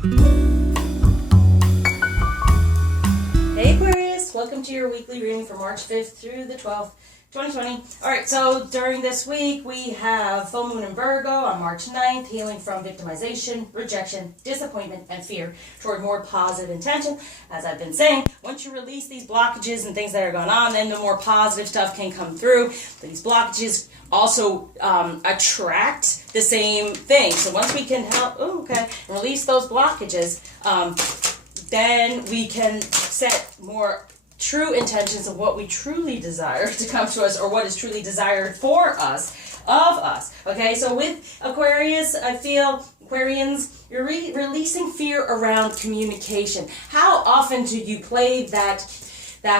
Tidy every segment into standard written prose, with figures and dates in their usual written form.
Hey Aquarius, welcome to your weekly reading for March 5th through the 12th, 2020. Alright, so during this week we have full moon in Virgo on March 9th, healing from victimization, rejection, disappointment, and fear toward more positive intention. As I've been saying, once you release these blockages and things that are going on, then the more positive stuff can come through. These blockages also attract the same thing. So once we can release those blockages, then we can set more true intentions of what we truly desire to come to us, or what is truly desired for us, of us. Okay, so with Aquarius, I feel Aquarians, you're releasing fear around communication. How often do you play that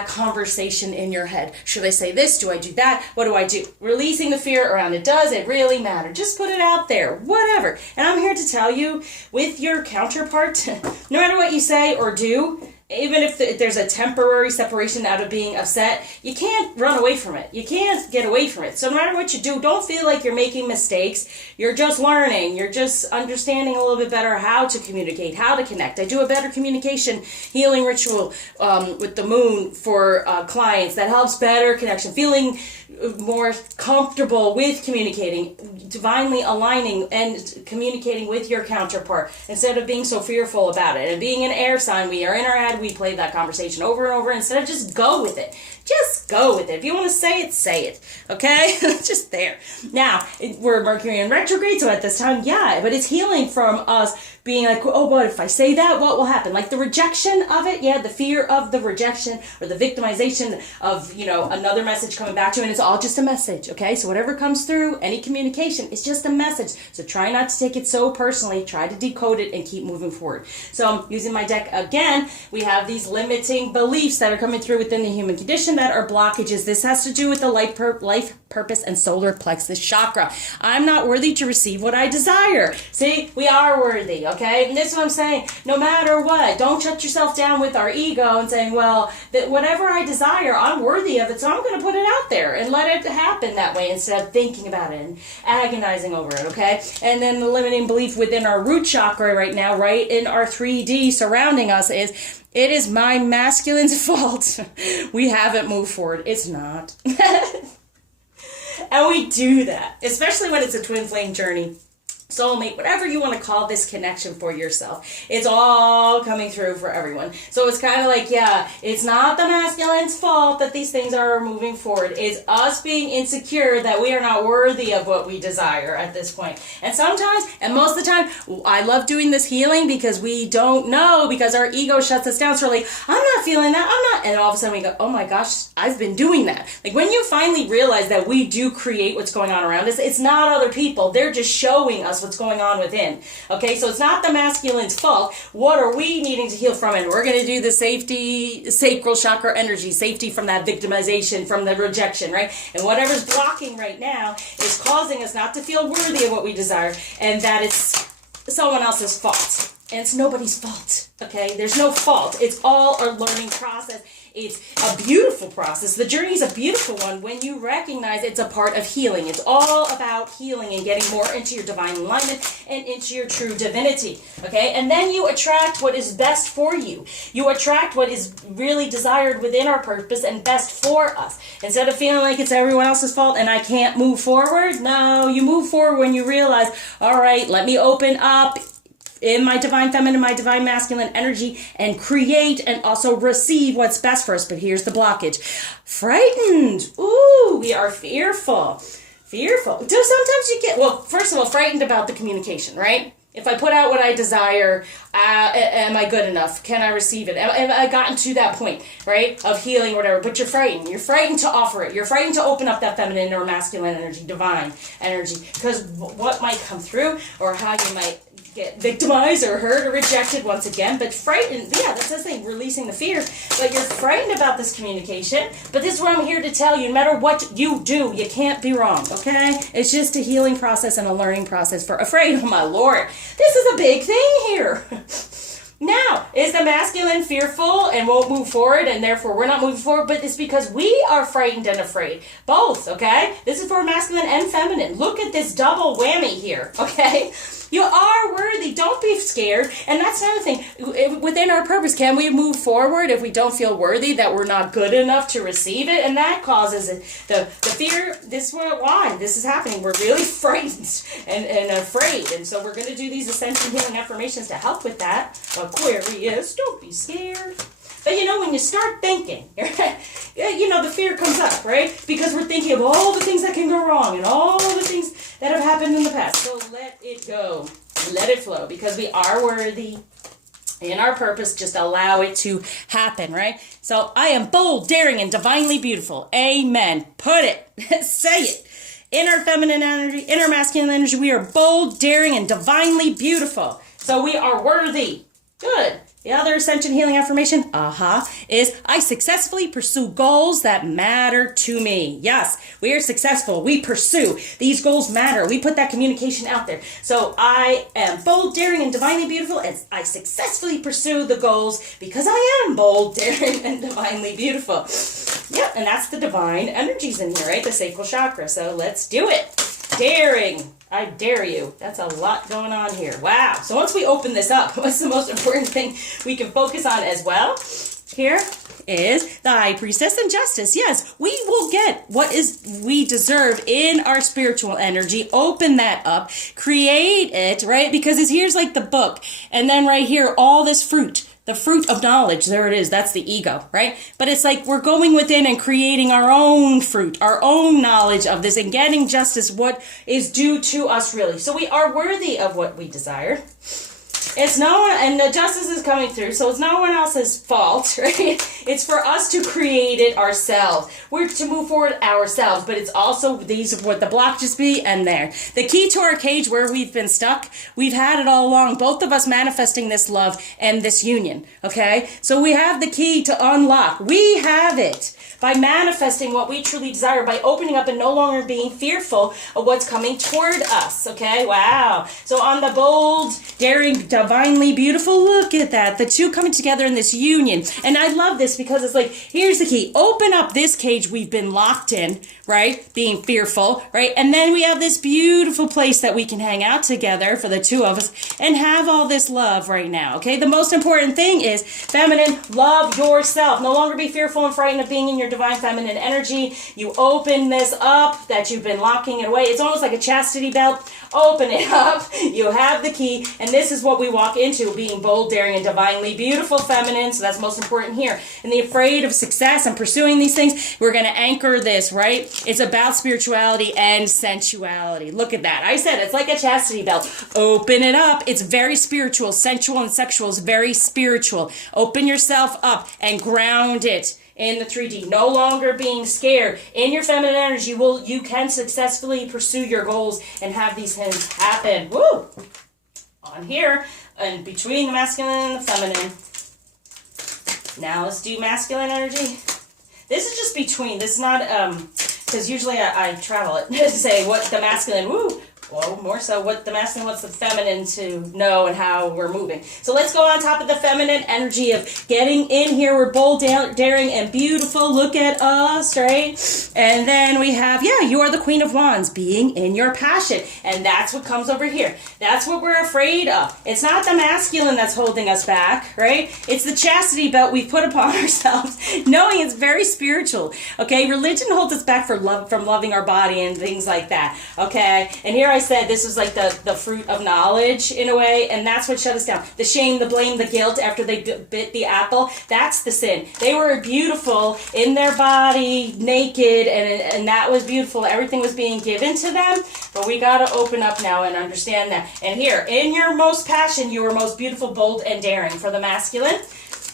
conversation in your head? Should I say this? Do I do that? What do I do? Releasing the fear around it. Does it really matter? Just put it out there. Whatever. And I'm here to tell you, with your counterpart, no matter what you say or do, even if there's a temporary separation out of being upset, you can't run away from it. You can't get away from it. So no matter what you do, don't feel like you're making mistakes. You're just learning. You're just understanding a little bit better how to communicate, how to connect. I do a better communication healing ritual with the moon for clients that helps better connection, feeling more comfortable with communicating, divinely aligning and communicating with your counterpart instead of being so fearful about it. And being an air sign, we are in our head, we play that conversation over and over instead of just go with it. Just go with it. If you want to say it, say it. Okay? Just there. Now, we're Mercury in retrograde, so at this time, yeah, but it's healing from us being like, oh, but if I say that, what will happen? Like the rejection of it, yeah, the fear of the rejection or the victimization of, another message coming back to you, and it's all just a message, okay? So whatever comes through, any communication, it's just a message. So try not to take it so personally. Try to decode it and keep moving forward. So I'm using my deck again. We have these limiting beliefs that are coming through within the human condition that are blockages. This has to do with the life purpose and solar plexus chakra. I'm not worthy to receive what I desire. See, we are worthy, okay? And this is what I'm saying. No matter what, don't shut yourself down with our ego and saying, well, that whatever I desire, I'm worthy of it, so I'm going to put it out there and let it happen that way instead of thinking about it and agonizing over it, okay? And then the limiting belief within our root chakra right now, right in our 3D surrounding us is, it is my masculine's fault we haven't moved forward. It's not. And we do that, especially when it's a twin flame journey. Soulmate, whatever you want to call this connection for yourself. It's all coming through for everyone. So it's kind of like, yeah, it's not the masculine's fault that these things are moving forward. It's us being insecure that we are not worthy of what we desire at this point. And sometimes, and most of the time, I love doing this healing because we don't know, because our ego shuts us down. So we're like, I'm not feeling that, I'm not. And all of a sudden we go, oh my gosh, I've been doing that. Like when you finally realize that we do create what's going on around us, it's not other people. They're just showing us what's going on within. Okay, so it's not the masculine's fault. What are we needing to heal from? And we're going to do the safety, sacral chakra energy, safety from that victimization, from the rejection, right? And whatever's blocking right now is causing us not to feel worthy of what we desire, and that it's someone else's fault. And it's nobody's fault, okay? There's no fault. It's all a learning process. It's a beautiful process. The journey is a beautiful one when you recognize it's a part of healing. It's all about healing and getting more into your divine alignment and into your true divinity, okay? And then you attract what is best for you. You attract what is really desired within our purpose and best for us. Instead of feeling like it's everyone else's fault and I can't move forward, no, you move forward when you realize, all right, let me open up in my divine feminine, my divine masculine energy, and create and also receive what's best for us. But here's the blockage. Frightened. Ooh, we are fearful. Fearful. So sometimes you get, well, first of all, frightened about the communication, right? If I put out what I desire, am I good enough? Can I receive it? Have I gotten to that point, right, of healing or whatever? But you're frightened. You're frightened to offer it. You're frightened to open up that feminine or masculine energy, divine energy, because what might come through or how you might get victimized or hurt or rejected once again. But frightened, yeah, that's the thing, releasing the fear. But you're frightened about this communication. But this is what I'm here to tell you. No matter what you do, you can't be wrong, okay? It's just a healing process and a learning process for afraid. Oh my Lord, this is a big thing here. Now, is the masculine fearful and won't move forward and therefore we're not moving forward? But it's because we are frightened and afraid. Both, okay? This is for masculine and feminine. Look at this double whammy here, okay? You are worthy. Don't be scared. And that's another thing. Within our purpose, can we move forward if we don't feel worthy, that we're not good enough to receive it? And that causes the fear. This is why this is happening. We're really frightened and afraid. And so we're going to do these ascension healing affirmations to help with that. Aquarius, don't be scared. But you know, when you start thinking, you know, the fear comes up, right? Because we're thinking of all the things that can go wrong and all the things that have happened in the past. So let it go. Let it flow, because we are worthy in our purpose. Just allow it to happen, right? So I am bold, daring, and divinely beautiful. Amen. Put it. Say it. In our feminine energy, in our masculine energy, we are bold, daring, and divinely beautiful. So we are worthy. Good. The other ascension healing affirmation, is I successfully pursue goals that matter to me. Yes, we are successful. We pursue. These goals matter. We put that communication out there. So I am bold, daring, and divinely beautiful as I successfully pursue the goals because I am bold, daring, and divinely beautiful. Yep, and that's the divine energies in here, right? The sacral chakra. So let's do it. Daring. I dare you. That's a lot going on here. Wow. So once we open this up, what's the most important thing we can focus on as well? Here is the High Priestess and Justice. Yes, we will get what is we deserve in our spiritual energy. Open that up. Create it, right? Because here's like the book. And then right here, all this fruit. The fruit of knowledge, there it is. That's the ego, right? But it's like we're going within and creating our own fruit, our own knowledge of this, and getting justice, what is due to us, really. So we are worthy of what we desire. It's no one, and the justice is coming through, so it's no one else's fault, right? It's for us to create it ourselves. We're to move forward ourselves, but it's also these are what the blockages be, and there. The key to our cage where we've been stuck, we've had it all along, both of us manifesting this love and this union, okay? So we have the key to unlock. We have it. By manifesting what we truly desire, by opening up and no longer being fearful of what's coming toward us, okay? Wow. So on the bold, daring, divinely beautiful, look at that. The two coming together in this union. And I love this because it's like, here's the key. Open up this cage we've been locked in, right? Being fearful, right? And then we have this beautiful place that we can hang out together for the two of us and have all this love right now, okay? The most important thing is, feminine, love yourself. No longer be fearful and frightened of being in your divine feminine energy. You open this up that you've been locking it away. It's almost like a chastity belt. Open it up. You have the key. And this is what we walk into, being bold, daring, and divinely beautiful feminine. So that's most important here. And the afraid of success and pursuing these things, we're going to anchor this, right? It's about spirituality and sensuality. Look at that. I said it's like a chastity belt. Open it up. It's very spiritual. Sensual and sexual is very spiritual. Open yourself up and ground it in the 3D. No longer being scared. In your feminine energy, you can successfully pursue your goals and have these things happen. Woo! On here, and between the masculine and the feminine. Now let's do masculine energy. This is just between. This is not, because usually I travel it to say what the masculine, well, more so what the masculine wants the feminine to know and how we're moving. So let's go on top of the feminine energy of getting in here. We're bold, daring, and beautiful. Look at us, right? And then we have, you are the Queen of Wands, being in your passion. And that's what comes over here. That's what we're afraid of. It's not the masculine that's holding us back, right? It's the chastity belt we've put upon ourselves, knowing it's very spiritual, okay? Religion holds us back from loving our body and things like that, okay? And here I said this was like the fruit of knowledge in a way, and that's what shut us down. The shame, the blame, the guilt after they bit the apple, that's the sin. They were beautiful in their body, naked, and that was beautiful. Everything was being given to them, but we got to open up now and understand that. And here, in your most passion, you are most beautiful, bold, and daring. For the masculine,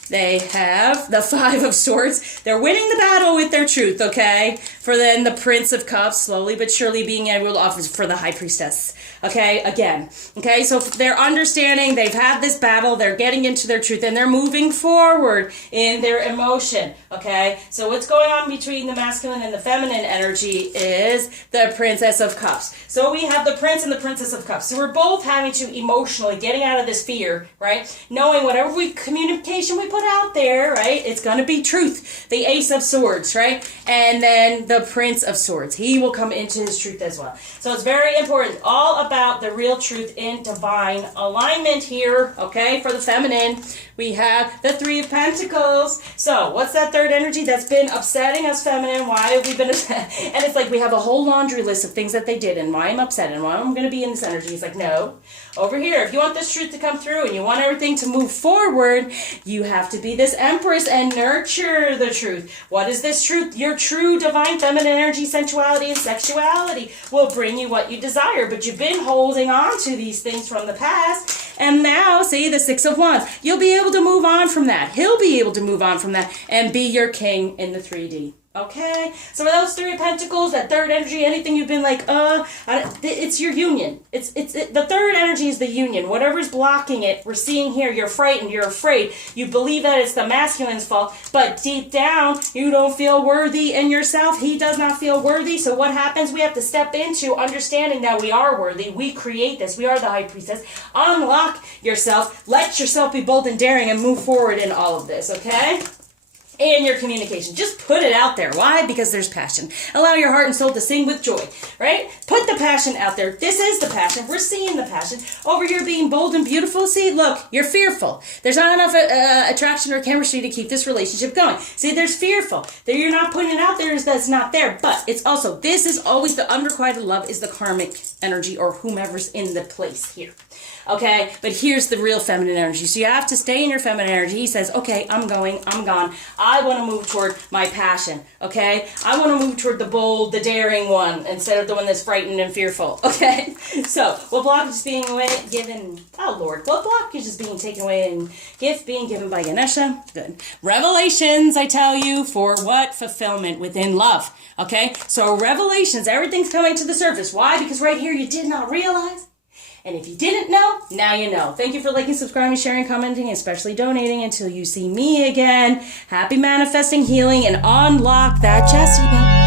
they have the Five of Swords. They're winning the battle with their truth, okay? For then the Prince of Cups, slowly but surely being able to offer for the High Priestess. Okay, again. Okay, so they're understanding, they've had this battle, they're getting into their truth, and they're moving forward in their emotion. Okay, so what's going on between the masculine and the feminine energy is the Princess of Cups. So we have the Prince and the Princess of Cups. So we're both having to emotionally getting out of this fear, right? Knowing whatever communication we put put out there, right, it's going to be truth. The Ace of Swords, right? And then the Prince of Swords. He will come into his truth as well. So it's very important. All about the real truth in divine alignment here, okay? For the feminine, we have the Three of Pentacles. So what's that third energy that's been upsetting us feminine? Why have we been upset? And it's like we have a whole laundry list of things that they did and why I'm upset and why I'm going to be in this energy. It's like, no. Over here, if you want this truth to come through and you want everything to move forward, you have to be this Empress and nurture the truth. What is this truth? Your true divine feminine energy, sensuality, and sexuality will bring you what you desire. But you've been holding on to these things from the past. And now, see, the Six of Wands. You'll be able to move on from that. He'll be able to move on from that and be your king in the 3D. Okay, so for those Three of Pentacles, that third energy, anything you've been like, it's your union. The third energy is the union. Whatever's blocking it, we're seeing here, you're frightened, you're afraid. You believe that it's the masculine's fault, but deep down, you don't feel worthy in yourself. He does not feel worthy, so what happens? We have to step into understanding that we are worthy. We create this. We are the High Priestess. Unlock yourself. Let yourself be bold and daring and move forward in all of this, okay? And your communication. Just put it out there. Why? Because there's passion. Allow your heart and soul to sing with joy, right? Put the passion out there. This is the passion. We're seeing the passion. Over here being bold and beautiful. See, look, you're fearful. There's not enough attraction or chemistry to keep this relationship going. See, there's fearful. That you're not putting it out there is that's not there. But it's also, this is always the unrequited love is the karmic energy or whomever's in the place here. Okay, but here's the real feminine energy. So you have to stay in your feminine energy. He says, okay, I'm going, I'm gone. I want to move toward my passion, okay? I want to move toward the bold, the daring one instead of the one that's frightened and fearful, okay? So, what blockage is being given? Oh, Lord. What blockage is being taken away and gift being given by Ganesha? Good. Revelations, I tell you, for what? Fulfillment within love, okay? So, revelations, everything's coming to the surface. Why? Because right here you did not realize. And if you didn't know, now you know. Thank you for liking, subscribing, sharing, commenting, especially donating. Until you see me again, happy manifesting, healing, and unlock that chastity belt.